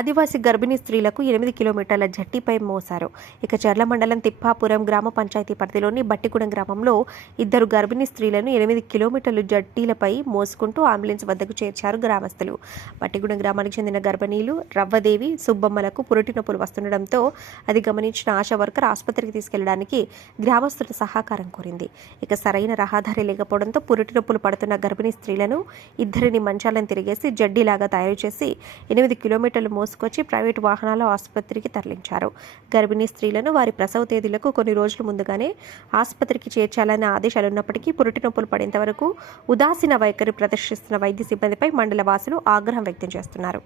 ఆదివాసి గర్భిణీ స్త్రీలకు ఎనిమిది కిలోమీటర్ల జట్టిపై మోశారు. ఇక చర్ల మండలం తిప్పాపురం గ్రామ పంచాయతీ పరిధిలోని బట్టిగూడెం గ్రామంలో ఇద్దరు గర్భిణీ స్త్రీలను ఎనిమిది కిలోమీటర్లు జట్టీలపై మోసుకుంటూ అంబులెన్స్ వద్దకు చేర్చారు గ్రామస్తులు. బట్టిగూడెం గ్రామానికి చెందిన గర్భిణీలు రవ్వదేవి సుబ్బమ్మలకు పురిటి నొప్పులు వస్తుండడంతో అది గమనించిన ఆశా వర్కర్ ఆసుపత్రికి తీసుకెళ్ళడానికి గ్రామస్తుల సహకారం కోరింది. ఇక సరైన రహదారి లేకపోవడంతో పురిటి నొప్పులు పడుతున్న గర్భిణీ స్త్రీలను ఇద్దరిని మంచాలను తిరిగేసి జడ్డీలాగా తయారు చేసి ఎనిమిది కిలోమీటర్లు మోసుకొచ్చి ప్రైవేటు వాహనాల ఆసుపత్రికి తరలించారు. గర్భిణీ స్త్రీలను వారి ప్రసవ తేదీలకు కొన్ని రోజుల ముందుగానే ఆసుపత్రికి చేర్చాలనే ఆదేశాలున్నప్పటికీ పురిటి నొప్పులు పడేంత వరకు ఉదాసీన వైఖరి ప్రదర్శిస్తున్న వైద్య సిబ్బందిపై మండల వాసులు ఆగ్రహం వ్యక్తం చేస్తున్నారు.